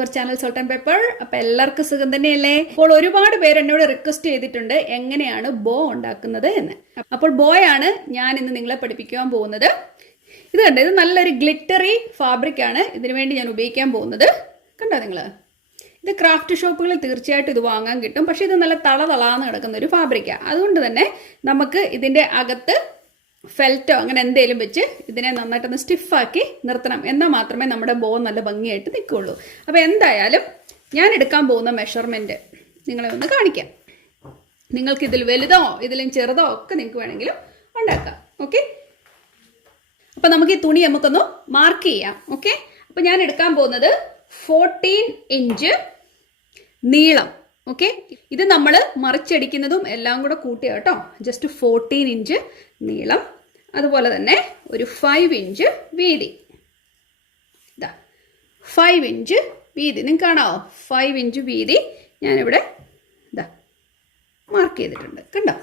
Your channel salt and pepper. അപ്പം എല്ലാവർക്കും സുഖം തന്നെയല്ലേ? അപ്പോൾ ഒരുപാട് പേര് എന്നോട് റിക്വസ്റ്റ് ചെയ്തിട്ടുണ്ട് എങ്ങനെയാണ് ബോ ഉണ്ടാക്കുന്നത് എന്ന്. അപ്പോൾ ബോയാണ് ഞാൻ ഇന്ന് നിങ്ങളെ പഠിപ്പിക്കാൻ പോകുന്നത്. ഇത് കണ്ടോ, ഇത് നല്ലൊരു ഗ്ലിറ്ററി ഫാബ്രിക് ആണ് ഇതിനു വേണ്ടി ഞാൻ ഉപയോഗിക്കാൻ പോകുന്നത്. കണ്ടോ നിങ്ങൾ? ഇത് ക്രാഫ്റ്റ് ഷോപ്പുകളിൽ തീർച്ചയായിട്ടും ഇത് വാങ്ങാൻ കിട്ടും. പക്ഷേ ഇത് നല്ല തളതളാന്ന് കിടക്കുന്ന ഒരു ഫാബ്രിക്കാണ്. അതുകൊണ്ട് തന്നെ നമുക്ക് ഇതിൻ്റെ അകത്ത് ഫെൽറ്റോ അങ്ങനെ എന്തെങ്കിലും വെച്ച് ഇതിനെ നന്നായിട്ടൊന്ന് സ്റ്റിഫാക്കി നിർത്തണം. എന്നാൽ മാത്രമേ നമ്മുടെ ബോ നല്ല ഭംഗിയായിട്ട് നിൽക്കുകയുള്ളൂ. അപ്പോൾ എന്തായാലും ഞാൻ എടുക്കാൻ പോകുന്ന മെഷർമെൻറ്റ് നിങ്ങളെ ഒന്ന് കാണിക്കാം. നിങ്ങൾക്ക് ഇതിൽ വലുതോ ഇതിലും ചെറുതോ ഒക്കെ നിങ്ങൾക്ക് വേണമെങ്കിലും ഉണ്ടാക്കാം. ഓക്കെ, അപ്പോൾ നമുക്ക് ഈ തുണി നമുക്കൊന്ന് മാർക്ക് ചെയ്യാം. ഓക്കെ, അപ്പോൾ ഞാൻ എടുക്കാൻ പോകുന്നത് 14 ഇഞ്ച് നീളം. ഓക്കെ, ഇത് നമ്മൾ മറിച്ചടിക്കുന്നതും എല്ലാം കൂടെ കൂട്ടിയ കേട്ടോ. ജസ്റ്റ് 14 ഇഞ്ച് നീളം, അതുപോലെ തന്നെ ഒരു 5 ഇഞ്ച് വീതി. ഇതാ 5 ഇഞ്ച് വീതി നിങ്ങൾക്ക് കാണാമോ? 5 ഇഞ്ച് വീതി ഞാനിവിടെ ഇതാ മാർക്ക് ചെയ്തിട്ടുണ്ട്. കണ്ടോ?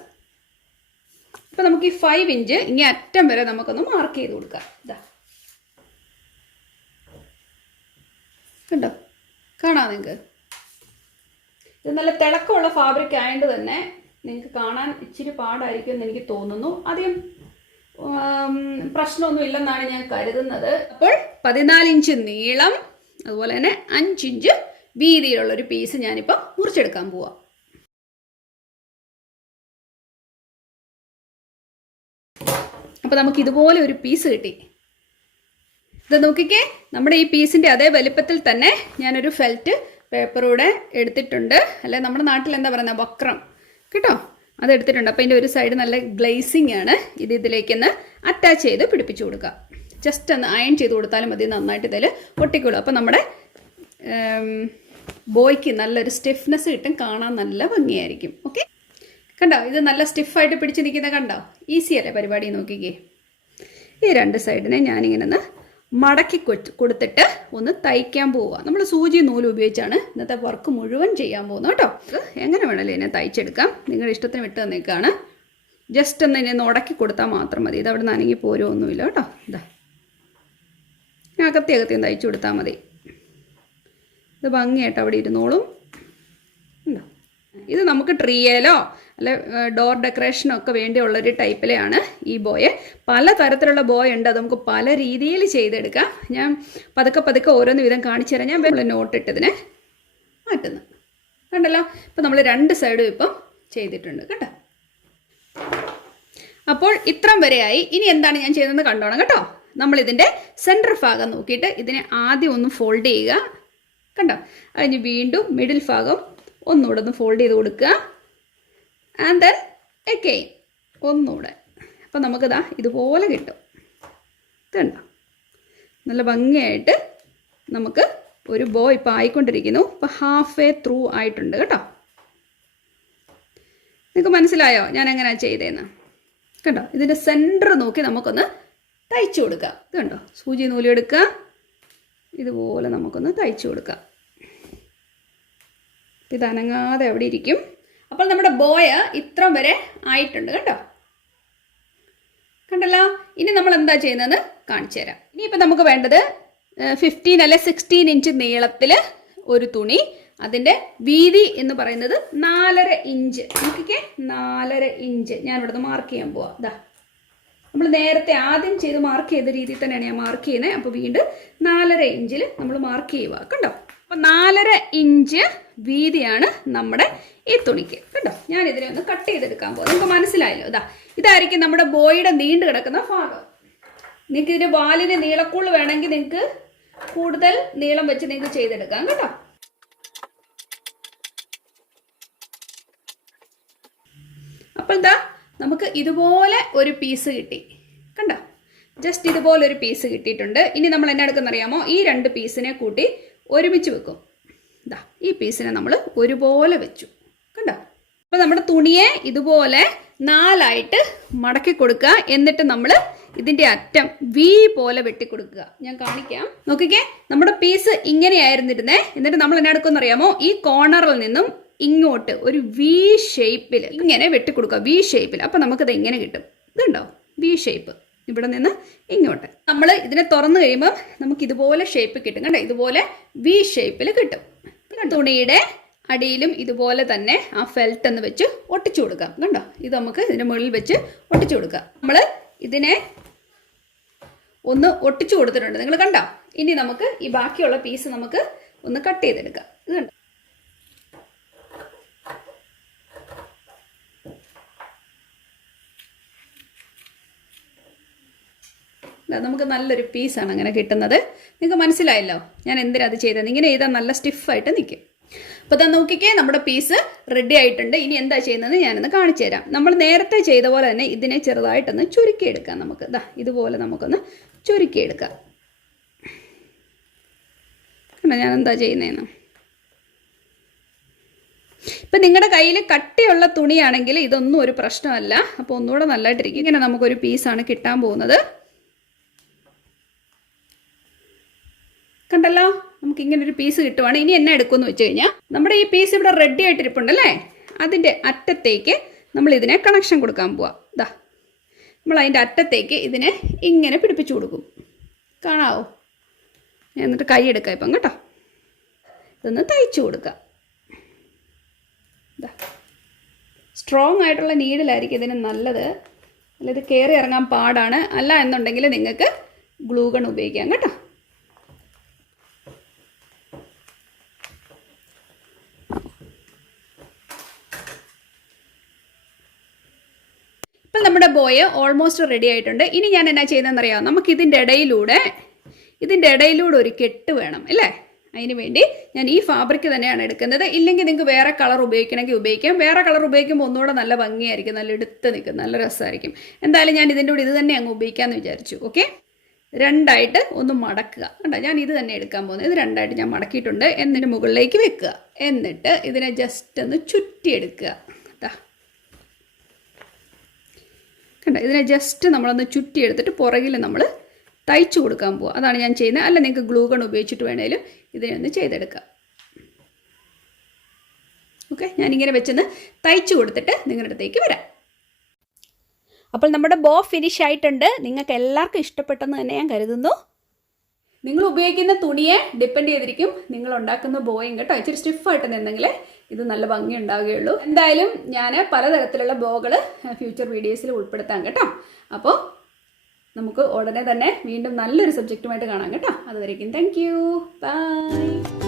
അപ്പോൾ നമുക്ക് ഈ 5 ഇഞ്ച് ഇനി അറ്റം വരെ നമുക്കൊന്ന് മാർക്ക് ചെയ്ത് കൊടുക്കാം. ഇതാ കണ്ടോ? കാണാം നിങ്ങൾക്ക്? ഇത് നല്ല തിളക്കമുള്ള ഫാബ്രിക് ആയതുകൊണ്ട് തന്നെ നിങ്ങൾക്ക് കാണാൻ ഇച്ചിരി പാടായിരിക്കും എന്ന് എനിക്ക് തോന്നുന്നു. അധികം പ്രശ്നമൊന്നും ഇല്ലെന്നാണ് ഞാൻ കരുതുന്നത്. അപ്പോൾ 14 ഇഞ്ച് നീളം, അതുപോലെ തന്നെ 5 ഇഞ്ച് വീതിയിലുള്ളൊരു പീസ് ഞാനിപ്പോൾ മുറിച്ചെടുക്കാൻ പോവാം. അപ്പോൾ നമുക്ക് ഇതുപോലെ ഒരു പീസ് കിട്ടി. ഇത് നോക്കിക്കേ, നമ്മുടെ ഈ പീസിൻ്റെ അതേ വലിപ്പത്തിൽ തന്നെ ഞാനൊരു ഫെൽറ്റ് പേപ്പറൂടെ എടുത്തിട്ടുണ്ട്. അല്ലെ നമ്മുടെ നാട്ടിൽ എന്താ പറയുന്നത്, വക്രം കേട്ടോ, അത് എടുത്തിട്ടുണ്ട്. അപ്പോൾ ഇതിൻ്റെ ഒരു സൈഡ് നല്ല ഗ്ലേസിങ് ആണ്. ഇത് ഇതിലേക്കൊന്ന് അറ്റാച്ച് ചെയ്ത് പിടിപ്പിച്ചു കൊടുക്കുക. ജസ്റ്റ് ഒന്ന് അയൺ ചെയ്ത് കൊടുത്താലും മതി, നന്നായിട്ട് ഇതിൽ ഒട്ടിക്കോളൂ. അപ്പോൾ നമ്മുടെ ബോയ്ക്ക് നല്ലൊരു സ്റ്റിഫ്നെസ് കിട്ടും, കാണാൻ നല്ല ഭംഗിയായിരിക്കും. ഓക്കെ, കണ്ടോ? ഇത് നല്ല സ്റ്റിഫായിട്ട് പിടിച്ച് നിൽക്കുന്ന കണ്ടോ? ഈസി അല്ലേ പരിപാടി? നോക്കിക്കേ, ഈ രണ്ട് സൈഡിനെ ഞാനിങ്ങനെ ഒന്ന് മടക്കി കൊടുത്തിട്ട് ഒന്ന് തയ്ക്കാൻ പോവുക. നമ്മൾ സൂചി നൂല് ഉപയോഗിച്ചാണ് ഇന്നത്തെ വർക്ക് മുഴുവൻ ചെയ്യാൻ പോകുന്നത് കേട്ടോ. എങ്ങനെ വേണമല്ലോ ഇതിനെ തയ്ച്ചെടുക്കാം, നിങ്ങളുടെ ഇഷ്ടത്തിന് വിട്ട് തന്നേക്കാണ്. ജസ്റ്റ് ഒന്ന് ഇതിനെ ഉടക്കി കൊടുത്താൽ മാത്രം മതി. ഇത് അവിടെ നിന്ന് അനങ്ങി പോരുമൊന്നുമില്ല കേട്ടോ. ഇതാ അകത്തിയും തയ്ച്ചു കൊടുത്താൽ മതി. ഇത് ഭംഗിയായിട്ട് അവിടെ ഇരുന്നോളും. ഉണ്ടോ? ഇത് നമുക്ക് ട്രീയിലോ അല്ലെ ഡോർ ഡെക്കറേഷനോ ഒക്കെ വേണ്ടിയുള്ളൊരു ടൈപ്പിലെയാണ് ഈ ബോയ്. പല തരത്തിലുള്ള ബോയ് ഉണ്ട്, അത് നമുക്ക് പല രീതിയിൽ ചെയ്തെടുക്കാം. ഞാൻ പതുക്കെ ഓരോന്ന് വിധം കാണിച്ചു തരാം. ഞാൻ നമ്മൾ നോട്ടിട്ടതിനെ മാറ്റുന്നു. കണ്ടല്ലോ? ഇപ്പം നമ്മൾ രണ്ട് സൈഡും ഇപ്പം ചെയ്തിട്ടുണ്ട് കേട്ടോ. അപ്പോൾ ഇത്രയും വരെയായി. ഇനി എന്താണ് ഞാൻ ചെയ്തതെന്ന് കണ്ടോണം കേട്ടോ. നമ്മളിതിൻ്റെ സെൻറ്റർ ഭാഗം നോക്കിയിട്ട് ഇതിനെ ആദ്യം ഒന്ന് ഫോൾഡ് ചെയ്യുക. കണ്ടോ? അതിന് വീണ്ടും മിഡിൽ ഭാഗം ഒന്നുകൂടെ ഒന്ന് ഫോൾഡ് ചെയ്ത് കൊടുക്കുക. ആൻഡ് ദെൻ എഗെയിൻ ഒന്നുകൂടെ. അപ്പം നമുക്കിതാ ഇതുപോലെ കിട്ടും. ഇതുണ്ടോ? നല്ല ഭംഗിയായിട്ട് നമുക്ക് ഒരു ബോ ഇപ്പോൾ ആയിക്കൊണ്ടിരിക്കുന്നു. ഇപ്പോൾ ഹാഫ് വേ ത്രൂ ആയിട്ടുണ്ട് കേട്ടോ. നിങ്ങൾക്ക് മനസ്സിലായോ ഞാൻ എങ്ങനെയാണ് ചെയ്തതെന്ന്? കണ്ടോ? ഇതിൻ്റെ സെൻറ്റർ നോക്കി നമുക്കൊന്ന് തയ്ച്ചു കൊടുക്കാം. ഇത് കണ്ടോ? സൂചി നൂലെടുക്കുക, ഇതുപോലെ നമുക്കൊന്ന് തയ്ച്ചു കൊടുക്കാം. ഇത് അനങ്ങാതെ അവിടെ ഇരിക്കും. അപ്പോൾ നമ്മുടെ ബോയ ഇത്ര വരെ ആയിട്ടുണ്ട് കേട്ടോ. കണ്ടല്ലോ? ഇനി നമ്മൾ എന്താ ചെയ്യുന്നതെന്ന് കാണിച്ചു തരാം. ഇനിയിപ്പോൾ നമുക്ക് വേണ്ടത് 15 അല്ലെ 16 ഇഞ്ച് നീളത്തിൽ ഒരു തുണി. അതിൻ്റെ വീതി എന്ന് പറയുന്നത് 4.5 ഇഞ്ച്. നോക്കിക്കേ, 4.5 ഇഞ്ച് ഞാൻ ഇവിടുന്ന് മാർക്ക് ചെയ്യാൻ പോവാം. ഇതാ നമ്മൾ നേരത്തെ ആദ്യം ചെയ്ത് മാർക്ക് ചെയ്ത രീതിയിൽ തന്നെയാണ് ഞാൻ മാർക്ക് ചെയ്യുന്നത്. അപ്പോൾ വീണ്ടും 4.5 ഇഞ്ചിൽ നമ്മൾ മാർക്ക് ചെയ്യുക. കണ്ടോ? അപ്പോൾ 4.5 ഇഞ്ച് വീതിയാണ് നമ്മുടെ ഈ തുണിക്ക്. കണ്ടോ? ഞാൻ ഇതിനെ ഒന്ന് കട്ട് ചെയ്തെടുക്കാൻ പോകും. നിങ്ങൾക്ക് മനസ്സിലായല്ലോ? ഇതായിരിക്കും നമ്മുടെ ബോയുടെ നീണ്ടു കിടക്കുന്ന ഭാഗം. നിങ്ങൾക്ക് ഇതിൻ്റെ വാലിന് നീളക്കൂള് വേണമെങ്കിൽ നിങ്ങൾക്ക് കൂടുതൽ നീളം വെച്ച് നിങ്ങൾക്ക് ചെയ്തെടുക്കാം കേട്ടോ. അപ്പോൾ നമുക്ക് ഇതുപോലെ ഒരു പീസ് കിട്ടി. കണ്ടോ? ജസ്റ്റ് ഇതുപോലെ ഒരു പീസ് കിട്ടിയിട്ടുണ്ട്. ഇനി നമ്മൾ എന്നാ എടുക്കുന്നറിയാമോ? ഈ രണ്ട് പീസിനെ കൂട്ടി ഒരുമിച്ച് വെക്കും. ഇതാ ഈ പീസിനെ നമ്മൾ ഒരുപോലെ വെച്ചു. കണ്ടോ? അപ്പോൾ നമ്മുടെ തുണിയെ ഇതുപോലെ 4ആയിട്ട് മടക്കി കൊടുക്കുക. എന്നിട്ട് നമ്മൾ ഇതിൻ്റെ അറ്റം വി പോലെ വെട്ടിക്കൊടുക്കുക. ഞാൻ കാണിക്കാം. നോക്കിക്കേ, നമ്മുടെ പീസ് ഇങ്ങനെയായിരുന്നിരുന്നേ. എന്നിട്ട് നമ്മൾ എന്നാ എടുക്കുമെന്നറിയാമോ? ഈ കോർണറിൽ നിന്നും ഇങ്ങോട്ട് ഒരു വി ഷേപ്പിൽ ഇങ്ങനെ വെട്ടിക്കൊടുക്കുക. വി ഷേപ്പിൽ. അപ്പോൾ നമുക്കിത് എങ്ങനെ കിട്ടും? ഇതുണ്ടോ? V shape. ഇവിടെ നിന്ന് ഇങ്ങോട്ട്. നമ്മൾ ഇതിനെ തുറന്നു കഴിയുമ്പോൾ നമുക്ക് ഇതുപോലെ ഷേപ്പ് കിട്ടും കണ്ടോ, ഇതുപോലെ വി ഷേപ്പിൽ കിട്ടും. തുണിയുടെ അടിയിലും ഇതുപോലെ തന്നെ ആ ഫെൽറ്റ് എന്ന് വെച്ച് ഒട്ടിച്ചു കൊടുക്കാം കണ്ടോ. ഇത് നമുക്ക് ഇതിൻ്റെ മുകളിൽ വെച്ച് ഒട്ടിച്ചു കൊടുക്കാം. നമ്മൾ ഇതിനെ ഒന്ന് ഒട്ടിച്ചു കൊടുത്തിട്ടുണ്ട്, നിങ്ങൾ കണ്ടോ. ഇനി നമുക്ക് ഈ ബാക്കിയുള്ള പീസ് നമുക്ക് ഒന്ന് കട്ട് ചെയ്തെടുക്കാം. ഇത് കണ്ടോ, നമുക്ക് നല്ലൊരു പീസാണ് അങ്ങനെ കിട്ടുന്നത്. നിങ്ങൾക്ക് മനസ്സിലായല്ലോ ഞാൻ എന്തിനാ അത് ചെയ്തത്. ഇങ്ങനെ ചെയ്താൽ നല്ല സ്റ്റിഫായിട്ട് നിൽക്കും. അപ്പോൾ ഇതാ നോക്കിക്കേ, നമ്മുടെ പീസ് റെഡി ആയിട്ടുണ്ട്. ഇനി എന്താ ചെയ്യുന്നത് ഞാനൊന്ന് കാണിച്ചു തരാം. നമ്മൾ നേരത്തെ ചെയ്ത പോലെ തന്നെ ഇതിനെ ചെറുതായിട്ടൊന്ന് ചുരുക്കിയെടുക്കാം. നമുക്ക് ഇതാ ഇതുപോലെ നമുക്കൊന്ന് ചുരുക്കിയെടുക്കാം. കണ്ടോ ഞാൻ എന്താ ചെയ്യുന്നതെന്ന്. ഇപ്പം നിങ്ങളുടെ കയ്യിൽ കട്ടിയുള്ള തുണിയാണെങ്കിൽ ഇതൊന്നും ഒരു പ്രശ്നമല്ല. അപ്പോൾ ഒന്നുകൂടെ നല്ലതായിട്ടിരിക്കും. ഇങ്ങനെ നമുക്കൊരു പീസാണ് കിട്ടാൻ പോകുന്നത്. കണ്ടല്ലോ, നമുക്ക് ഇങ്ങനെ ഒരു പീസ് കിട്ടുവാണ്. ഇനി എന്നെ എടുക്കുമെന്ന് വെച്ച് കഴിഞ്ഞാൽ നമ്മുടെ ഈ പീസ് ഇവിടെ റെഡി ആയിട്ടിരിപ്പുണ്ടല്ലേ, അതിൻ്റെ അറ്റത്തേക്ക് നമ്മൾ ഇതിനെ കണക്ഷൻ കൊടുക്കാൻ പോവാം. ഇതാ നമ്മൾ അതിൻ്റെ അറ്റത്തേക്ക് ഇതിനെ ഇങ്ങനെ പിടിപ്പിച്ചു കൊടുക്കും. കാണാവോ? എന്നിട്ട് കൈ എടുക്കാം ഇപ്പം കേട്ടോ. ഇതൊന്ന് തയ്ച്ചു കൊടുക്കുക. ഇതാ സ്ട്രോങ് ആയിട്ടുള്ള നീഡിലായിരിക്കും ഇതിന് നല്ലത്. അല്ല ഇത് കയറി ഇറങ്ങാൻ പാടാണ്. അല്ല എന്നുണ്ടെങ്കിൽ നിങ്ങൾക്ക് ഗ്ലൂ ഗൺ ഉപയോഗിക്കാം കേട്ടോ. ഇപ്പം നമ്മുടെ ബോയ് ഓൾമോസ്റ്റ് റെഡി ആയിട്ടുണ്ട്. ഇനി ഞാൻ എന്നാ ചെയ്യുന്നതെന്നറിയാം, നമുക്ക് ഇതിൻ്റെ ഇടയിലൂടെ ഒരു കെട്ട് വേണം അല്ലേ. അതിന് വേണ്ടി ഞാൻ ഈ ഫാബ്രിക് തന്നെയാണ് എടുക്കുന്നത്. ഇല്ലെങ്കിൽ നിങ്ങൾക്ക് വേറെ കളർ ഉപയോഗിക്കണമെങ്കിൽ ഉപയോഗിക്കാം. വേറെ കളർ ഉപയോഗിക്കുമ്പോൾ ഒന്നുകൂടെ നല്ല ഭംഗിയായിരിക്കും, നല്ല എടുത്ത് നിൽക്കും, നല്ല രസമായിരിക്കും. എന്തായാലും ഞാൻ ഇതിൻ്റെ കൂടെ ഇത് തന്നെ അങ്ങ് ഉപയോഗിക്കാമെന്ന് വിചാരിച്ചു. ഓക്കെ, രണ്ടായിട്ട് ഒന്ന് മടക്കുക. കണ്ടോ, ഞാൻ ഇത് തന്നെ എടുക്കാൻ പോകുന്നത്. ഇത് രണ്ടായിട്ട് ഞാൻ മടക്കിയിട്ടുണ്ട്. എന്നിട്ട് മുകളിലേക്ക് വെക്കുക. എന്നിട്ട് ഇതിനെ ജസ്റ്റ് ഒന്ന് ചുറ്റിയെടുക്കുക. കണ്ടോ, ഇതിനെ ജസ്റ്റ് നമ്മളൊന്ന് ചുറ്റിയെടുത്തിട്ട് പുറകിൽ നമ്മൾ തയ്ച്ചു കൊടുക്കാൻ പോവുക. അതാണ് ഞാൻ ചെയ്യുന്നത്. അല്ല നിങ്ങൾക്ക് ഗ്ലൂ ഗൺ ഉപയോഗിച്ചിട്ട് വേണേലും ഇതിനെ ഒന്ന് ചെയ്തെടുക്കാം. ഓക്കെ, ഞാനിങ്ങനെ വെച്ചൊന്ന് തയ്ച്ചു കൊടുത്തിട്ട് നിങ്ങളുടെ അടുത്തേക്ക് വരാം. അപ്പോൾ നമ്മുടെ ബോ ഫിനിഷ് ആയിട്ടുണ്ട്. നിങ്ങൾക്ക് എല്ലാവർക്കും ഇഷ്ടപ്പെട്ടെന്ന് തന്നെ ഞാൻ കരുതുന്നു. നിങ്ങൾ ഉപയോഗിക്കുന്ന തുണിയെ ഡിപ്പെൻഡ് ചെയ്തിരിക്കും നിങ്ങൾ ഉണ്ടാക്കുന്ന ബോയും കേട്ടോ. ഇച്ചിരി സ്റ്റിഫായിട്ട് നിന്നെങ്കിൽ ഇത് നല്ല ഭംഗി ഉണ്ടാവുകയുള്ളൂ. എന്തായാലും ഞാൻ പലതരത്തിലുള്ള ബോകൾ ഫ്യൂച്ചർ വീഡിയോസിൽ ഉൾപ്പെടുത്താം കേട്ടോ. അപ്പോൾ നമുക്ക് ഉടനെ തന്നെ വീണ്ടും നല്ലൊരു സബ്ജക്റ്റുമായിട്ട് കാണാം കേട്ടോ. അതുവരേക്കും താങ്ക് യു, ബൈ.